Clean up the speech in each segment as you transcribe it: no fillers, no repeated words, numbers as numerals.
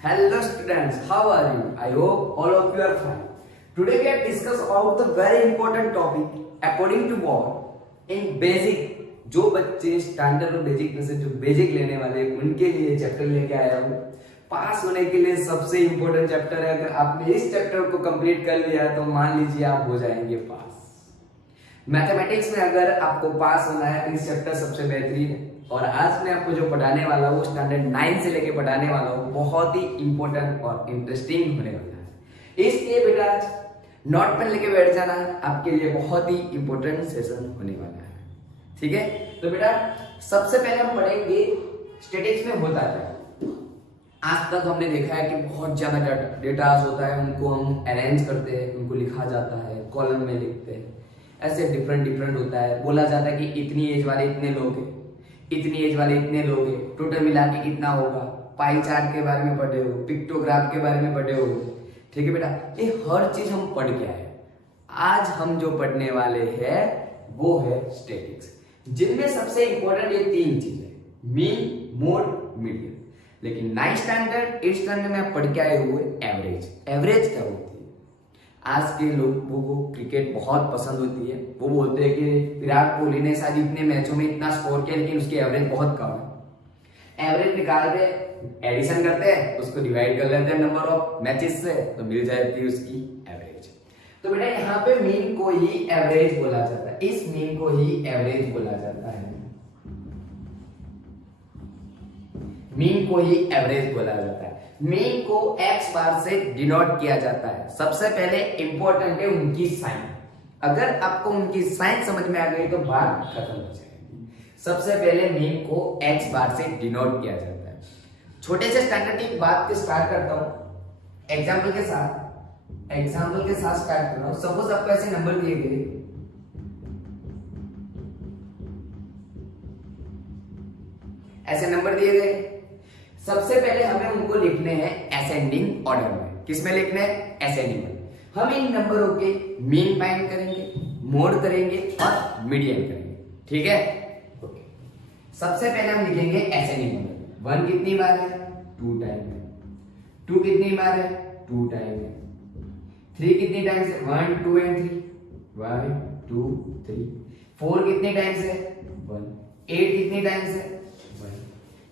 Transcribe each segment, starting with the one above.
Hello students, how are you? I hope all of you are fine. Today we are discuss about the very important topic according to what in basic जो बच्चे standard और basic में से जो basic लेने वाले उनके लिए चैप्टर लेके आया हूँ। पास होने के लिए सबसे इम्पोर्टेंट चैप्टर है। अगर आपने इस चैप्टर को कंप्लीट कर लिया तो मान लीजिए आप हो जाएंगे पास। मैथमेटिक्स में अगर आपको पास होना है तो इस चैप्टर सबसे बेहतरीन है। और आज मैं आपको जो पढ़ाने वाला हूँ स्टैंडर्ड 9 से लेके पढ़ाने वाला हूँ, बहुत ही इंपॉर्टेंट और इंटरेस्टिंग होने वाला है। इसलिए बेटा आज नोट पेन लेके बैठ जाना, आपके लिए बहुत ही इंपॉर्टेंट सेशन होने वाला है। ठीक है, तो बेटा सबसे पहले हम पढ़ेंगे स्टैटिस्टिक्स में होता क्या। आज तक हमने देखा है कि बहुत ज्यादा डेटास होता है, उनको हम अरेंज करते हैं, उनको लिखा जाता है, कॉलम में लिखते हैं, ऐसे डिफरेंट होता है। बोला जाता है कि इतनी एज वाले इतने लोग हैं, इतनी एज वाले इतने लोग हैं, टोटल मिला के कितना होगा। पाई चार्ट के बारे में पढ़े हो, पिक्टोग्राफ के बारे में पढ़े हो। ठीक है बेटा, ये हर चीज हम पढ़ के आए। आज हम जो पढ़ने वाले हैं वो है स्टैटिस्टिक्स, जिनमें सबसे इंपॉर्टेंट ये तीन चीज है, मीन, मोड, मीडियन। लेकिन 9 स्टैंडर्ड 8 स्टैंडर्ड में आप पढ़ के आए हुए एवरेज। एवरेज क्या होती है? आज के लोगों को क्रिकेट बहुत पसंद होती है। वो बोलते हैं कि विराट कोहली ने शायद इतने मैचों में इतना स्कोर किया लेकिन उसकी एवरेज बहुत कम है। एवरेज निकाल के एडिशन करते हैं, उसको डिवाइड कर लेते हैं नंबर ऑफ मैचेस से, तो मिल जाती है उसकी एवरेज। तो बेटा यहाँ पे मीन को ही एवरेज बोला जाता है। इस मीन को ही एवरेज बोला जाता है। मीन को ही एवरेज बोला जाता है। मीन को एक्स बार से डिनोट किया जाता है। सबसे पहले इंपॉर्टेंट है उनकी साइन। अगर आपको उनकी साइन समझ में आ गई तो बात खत्म हो जाएगी। सबसे पहले मीन को एक्स बार से डिनोट किया जाता है। छोटे से स्टैंडर्ड की बात से स्टार्ट करता हूं, एग्जाम्पल के साथ स्टार्ट कर रहा हूं। सपोज आपको ऐसे नंबर दिए गए, ऐसे नंबर दिए गए। सबसे पहले हमें उनको लिखने हैं असेंडिंग ऑर्डर में। किसमें लिखने हैं? असेंडिंग में। हम इन नंबरों के मीन फाइंड करेंगे, मोड करेंगे और मीडियन करेंगे। ठीक है, ओके। सबसे पहले हम लिखेंगे असेंडिंग ऑर्डर। 1 कितनी बार है? 2 टाइम है। 2 कितनी बार है? 2 टाइम है। 3 कितनी टाइम्स है? 1 2 एंड 3, 1 2 3। 4 कितनी टाइम्स है? 1। 8 कितनी टाइम्स है?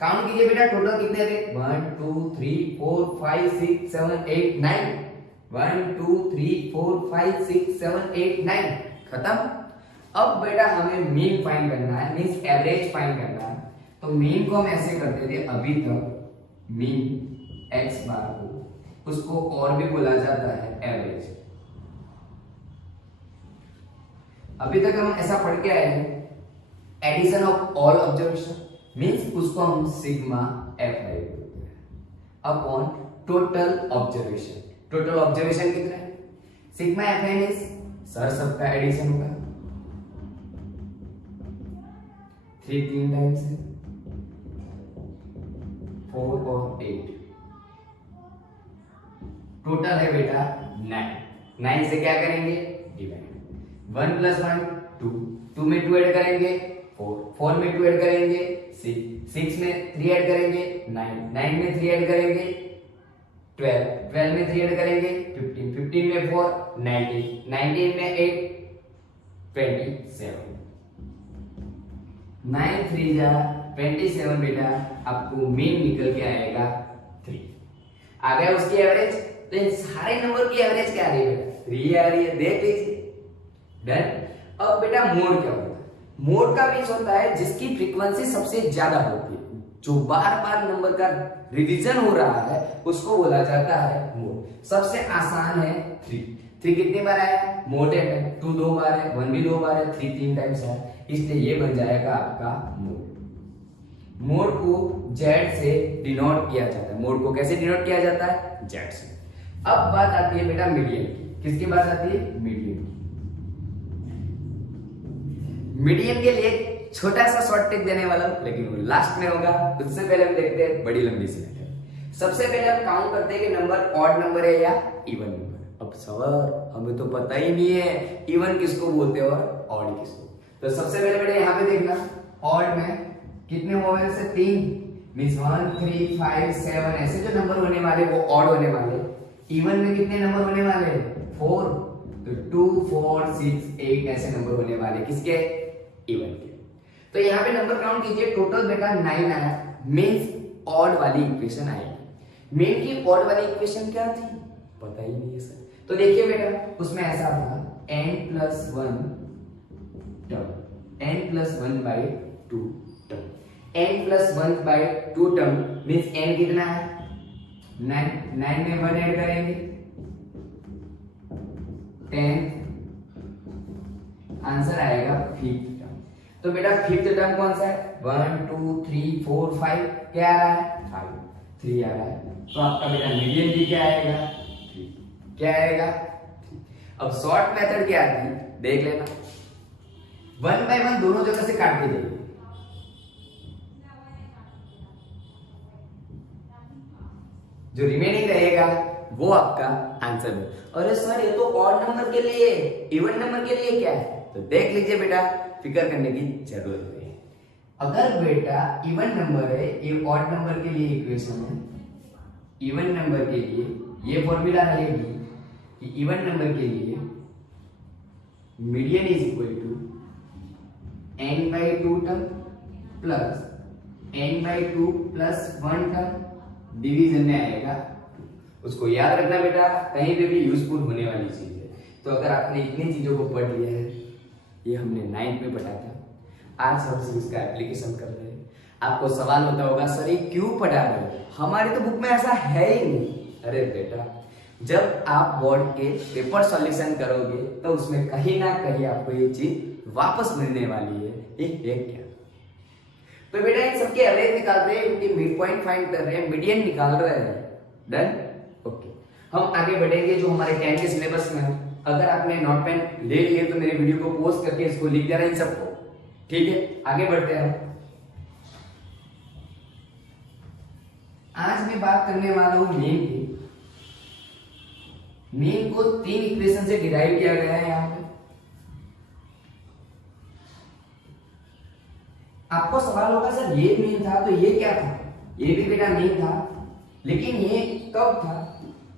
काउंट कीजिए बेटा, टोटल कितने थे? 1 2 3 4 5 6 7 8 9। 1 2 3 4 5 6 7 8 9। खत्म। अब बेटा हमें मीन फाइंड करना है, मींस एवरेज फाइंड करना है। तो मीन को हम ऐसे करते थे अभी तक, मीन एक्स बार को, उसको और भी बोला जाता है एवरेज। अभी तक हम ऐसा पढ़ के आए हैं, addition of all observation means उसको हम सिग्मा एफ बोलते हैं upon total observation. Total observation कितना है? सिग्मा एफ मीन्स सर सबका एडिशन होगा। 3 3 टाइम्स है, 4 और 8, टोटल है बेटा 9। 9 से क्या करेंगे? डिवाइड। 1 + 1 2, 2 में 2 ऐड करेंगे 4, 4 में 2 ऐड करेंगे 6, 6 में 3 ऐड करेंगे 9, 9 में 3 ऐड करेंगे 12, 12 में 3 ऐड करेंगे 15, 15 में 4 19, 19 में 8 27। 9 3 जा 27 बेटा आपको मीन निकल के आएगा 3। आ गया उसकी एवरेज। तो इन सारे नंबर की एवरेज क्या आ रही है बेटा? 3 आ रही है, देख लीजिए। डन। अब बेटा मोड क्या होता है? मोड का मीन्स होता है जिसकी फ्रीक्वेंसी सबसे ज्यादा होती है, जो बार बार नंबर का रिवीजन हो रहा है उसको बोला जाता है मोड। सबसे आसान है 3। 3 कितनी बार आया? मोड है। 2 2 बार है, 1 भी 2 बार है, 3 3 टाइम्स है, इसलिए ये बन जाएगा आपका मोड। मोड को जेड से डिनोट किया जाता है। मोड को कैसे डिनोट किया जाता है? जेड से। अब बात आती है बेटा मीडियन की। किसकी बात आती है? मीडियन की। मीडियम के लिए छोटा सा शॉर्ट ट्रिक देने वाला हूं, लेकिन वो लास्ट में होगा। उससे पहले हम देखते हैं बड़ी लंबी सी मेथड। सबसे पहले हम काउंट करते हैं कि नंबर ऑड नंबर है या इवन नंबर। अब सर हमें तो पता ही नहीं है इवन किसको बोलते हैं और ऑड किसको। तो सबसे पहले बेटा यहाँ पे देखना, ऑड में कितने हुए? से 3। मींस 1 3 5 7 ऐसे जो नंबर होने वाले वो ऑड होने वाले। इवन में कितने नंबर होने वाले? 4। तो 2 4 6 8 ऐसे नंबर होने वाले किसके? इवन के। तो यहाँ पे नंबर काउंट कीजिए, टोटल बेटा 9 आया, मींस ऑड वाली इक्वेशन आएगी। मेन की ऑड वाली इक्वेशन क्या थी पता ही नहीं है सर। तो देखिए बेटा उसमें ऐसा था n+1 term, n+1/2 term, n+1/2 term means n कितना है? 9। 9 में 1 ऐड करेंगे 10, आंसर आएगा 5th टर्म। तो बेटा 5th टर्म कौन सा है? 1 2 3 4 5 क्या आ रहा है? 5 3 आ रहा है। तो आपका बेटा मीडियन भी क्या आएगा? 3। क्या आएगा? 3। अब शॉर्ट मेथड क्या थी देख लेना, 1 बाय 1 दोनों जगह से काट के देंगे। जो रिमेनिंग रहेगा वो आपका आंसर है। अरे सर ये तो ऑड नंबर के लिए, इवन नंबर के लिए क्या है? तो देख लीजिए बेटा, फिक्र करने की जरूरत नहीं है। अगर बेटा इवन नंबर है, ये ऑड नंबर के लिए इक्वेशन है, इवन नंबर के लिए ये फॉर्मूला रहेगी कि इवन नंबर के लिए median is equal to n/2 term plus n/2 plus 1 term division में आएगा। उसको याद रखना बेटा, कहीं पे भी यूजफुल होने वाली चीज है। तो अगर आपने इतनी चीजों को पढ़ लिया है, ये हमने 9th में पढ़ा था, आज हम इसका एप्लीकेशन कर रहे हैं। आपको सवाल होता होगा सर ये क्यों पढ़ा रहे हो, हमारी तो बुक में ऐसा है ही नहीं। अरे बेटा जब आप बोर्ड के पेपर सॉल्यूशन करोगे तो उसमें कहीं ना कहीं आपको ये चीज वापस मिलने वाली है। ये क्या? तो बेटा इन सबके एवरेज निकालते हैं क्योंकि मिड पॉइंट फाइंड कर रहे हैं, मीडियन निकाल रहे हैं। डन? ओके, हम आगे बढ़ेंगे जो हमारे 10 के सिलेबस में है। अगर आपने नोट पेन ले लिए तो मेरे वीडियो को पॉज करके इसको लिख देना इन सबको, ठीक है? आगे बढ़ते हैं। आज मैं बात करने वाला हूं मीन की। मीन को 3 इक्वेशन से डिराइव किया गया है। यहां पे आपको सवाल होगा सर ये मीन था तो ये क्या था? ये भी बेटा मीन था, लेकिन ये कब था?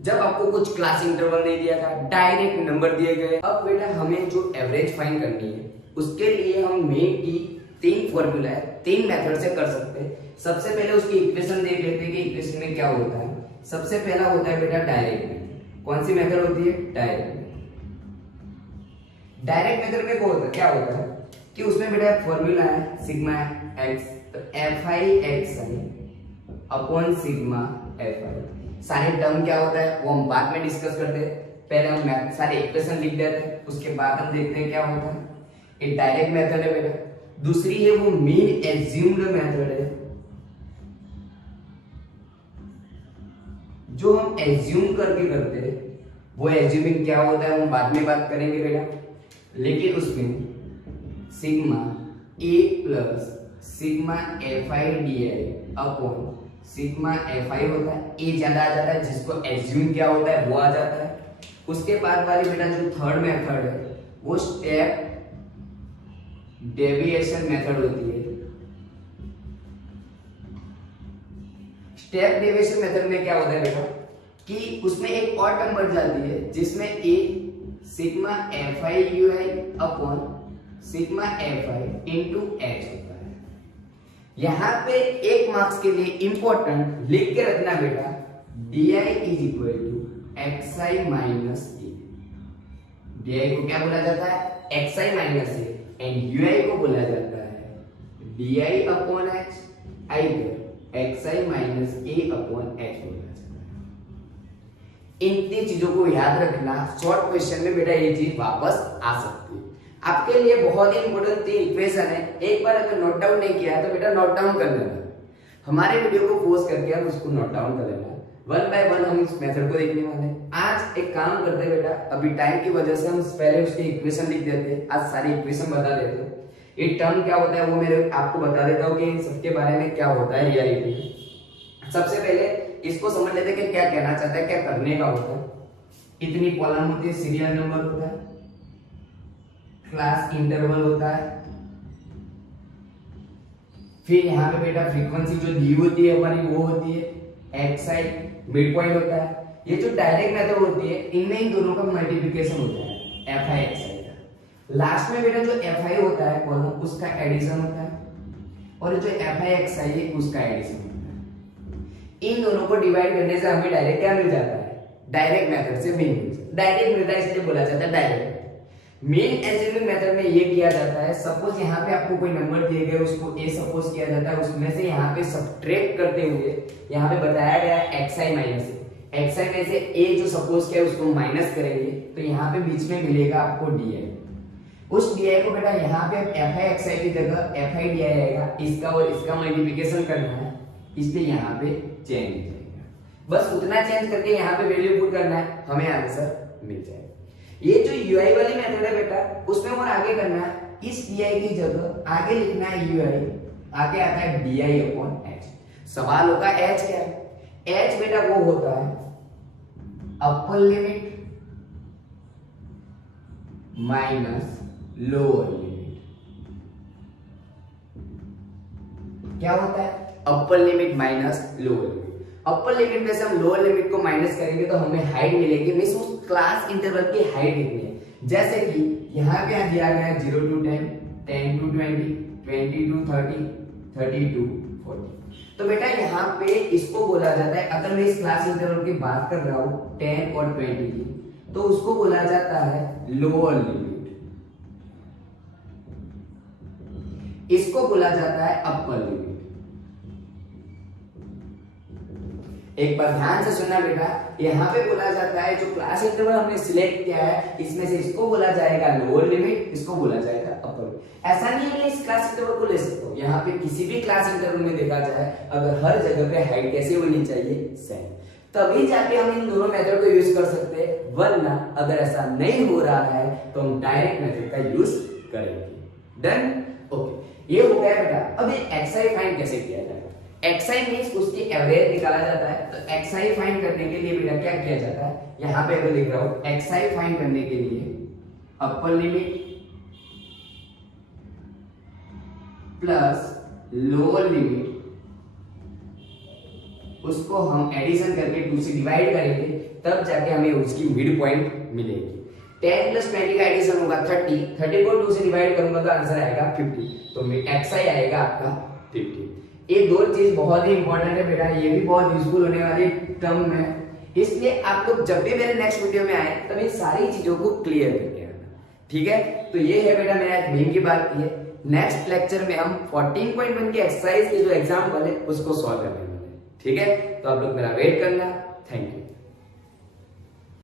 जब आपको कुछ क्लास इंटरवल नहीं दिया था, डायरेक्ट नंबर दिए गए। अब बेटा हमें जो एवरेज फाइंड करनी है उसके लिए हम मीन की 3 फॉर्मूला है, 3 मेथड से कर सकते हैं। सबसे पहले उसकी इक्वेशन देख लेते हैं कि इक्वेशन में क्या होता है। सबसे पहला होता है बेटा डायरेक्ट मेथड। कौन सी मेथड होती है? Direct method. डायरेक्ट मेथड में क्या होता है कि उसमें बेटा फॉर्मूला है सिग्मा एक्स, तो fi(xi) अपॉन सिग्मा fi। सारे टर्म क्या होता है वो हम बाद में डिस्कस करते हैं, पहले हम सारे इक्वेशन लिख देते हैं, उसके बाद हम देखते हैं क्या होता है। एक डायरेक्ट मेथड है बेटा। दूसरी है वो मीन एज्यूम्ड मेथड है, जो हम एज्यूम करके करते हैं। वो एज्यूमिंग क्या होता है हम बाद में बात करेंगे बेटा, लेकिन उसमें sigma a plus sigma fi(di) upon sigma fi होता है, ए ज्यादा आ जाता है, जिसको एज्यूम क्या होता है वो आ जाता है। उसके बाद वाली बेटा जो थर्ड मेथड है वो स्टेप डेविएशन मेथड होती है। स्टेप डेविएशन मेथड में क्या होता है बेटा कि उसमें एक और टर्म बढ़ जाती है जिसमें a sigma fi(ui) upon sigma fi into h होता है। यहां पे 1 मार्क्स के लिए इंपॉर्टेंट लिख के रखना बेटा, di is equal to xi minus a. di को क्या बोला जाता है? xi minus a, and ui को बोला जाता है di upon h, either xi minus a upon h बोला जाता है। इन 3 चीजों को याद रखना, शॉर्ट क्वेश्चन में बेटा ये चीज वापस आ सकती है। आपके लिए बहुत ही इंपॉर्टेंट 3 इक्वेशन है। एक बार अगर नोट डाउन नहीं किया है तो बेटा नोट डाउन कर लेना, हमारे वीडियो को पॉज करके हम उसको नोट डाउन कर लेना। 1 बाय 1 हम इस मेथड को देखने वाले हैं। आज एक काम करते हैं बेटा, अभी टाइम की वजह से हम पहले उसकी इक्वेशन लिख देते हैं, आज सारी इक्वेशन बता देते हैं। ये टर्म क्या होता है वो मेरे आपको बता देता हूँ कि इन सबके बारे में क्या होता है रियलिटी में। सबसे पहले इसको समझ लेते हैं कि क्या कहना चाहता है, क्या करने का होता है। इतनी कॉलम होती है, सीरियल नंबर होता है, क्लास इंटरवल होता है, फिर यहाँ पे बेटा फ्रीक्वेंसी जो दी होती है हमारी वो होती है xi, मिड पॉइंट होता है। ये जो डायरेक्ट मेथड होती है इनमें इन दोनों का मल्टीप्लिकेशन होता है fi xi का। लास्ट में बेटा जो fi होता है कॉलम उसका एडिशन होता है और जो fi xi है उसका एडिशन होता है। इन दोनों को डिवाइड करने से हमें डायरेक्ट क्या मिल जाता है, डायरेक्ट मेथड से मीन डायरेक्ट मिलता है, इसलिए बोला जाता है डायरेक्ट। मेन एल्जेब्रिक मेथड में ये किया जाता है, सपोज यहाँ पे आपको कोई नंबर दिए गए उसको a सपोज किया जाता है, उसमें से यहाँ पे सब्ट्रैक्ट करते हुए यहाँ पे बताया गया है xi माइनस xi में से a जो सपोज किया उसको माइनस करेंगे तो यहाँ पे बीच में मिलेगा आपको di। उस di को बेटा यहाँ पे fi xi की जगह fi di आएगा, इसका और इसका मल्टीप्लिकेशन करना है इसलिए यहाँ पे चेंज हो जाएगा। बस उतना चेंज करके यहाँ पे वैल्यू पुट करना है, हमें आंसर मिल जाएगा। ये जो ui वाली मेथड है बेटा उसमें और आगे करना है, इस di की जगह आगे लिखना है ui, आगे आता है di/h। सवाल होगा h क्या है, h बेटा वो होता है upper limit minus lower limit. क्या होता है, upper limit minus lower limit. Upper limit में से हम लोअर लिमिट को माइनस करेंगे तो हमें हाइट मिलेगी, मींस उस क्लास इंटरवल की हाइट कितनी है। जैसे कि यहाँ पे दिया गया है 0 to 10, 10 to 20, 20 to 30, 30 to 40। तो बेटा यहाँ पे इसको बोला जाता है, अगर मैं इस क्लास इंटरवल की बात कर रहा हूँ 10 और 20 की, तो उसको बोला जाता है लोअर लिमिट, इसको बोला जाता है अपर लिमिट। एक बार ध्यान से सुनना बेटा, यहाँ पे बोला जाता है जो क्लास इंटरवल हमने सिलेक्ट किया है इसमें से इसको बोला जाएगा लोअर लिमिट, इसको बोला जाएगा अपर लिमिट। ऐसा नहीं है मैं इस क्लास इंटरवल को ले सकता हूँ, यहाँ पे किसी भी क्लास इंटरवल में देखा जाए अगर हर जगह पे हाइट कैसे होनी चाहिए, सेम, तभी जाके हम इन दोनों मेथड को यूज कर सकते हैं। वरना अगर ऐसा नहीं हो रहा है तो हम डायरेक्ट मेथड का यूज करेंगे। डन, ओके, ये हो गया बेटा। अब ये xi फाइंड कैसे किया जाएगा, xi मींस उसकी एवरेज निकाला जाता है। तो xi फाइंड करने के लिए बेटा क्या किया जाता है, यहाँ पे अगर लिख रहा हूँ xi फाइंड करने के लिए upper limit plus lower limit, उसको हम एडिशन करके 2 से डिवाइड करेंगे तब जाके हमें उसकी मिड पॉइंट मिलेगी। 10 प्लस 20 का एडिशन होगा 30, 30 को 2 से डिवाइड करूंगा तो आंसर आएगा 50, तो xi आएगा आपका 50। ये दो चीज बहुत ही इंपॉर्टेंट है बेटा, ये भी बहुत यूजफुल होने वाली टर्म है, इसलिए आप लोग जब भी मेरे नेक्स्ट वीडियो में आए तब इन सारी चीजों को क्लियर करके आना, ठीक है। तो ये है बेटा मैंने आज मेन की बात की है। नेक्स्ट लेक्चर में हम 14.1 के एक्सरसाइज के जो एग्जाम्पल है उसको सॉल्व करने वाले हैं, ठीक है। तो आप लोग मेरा वेट करना।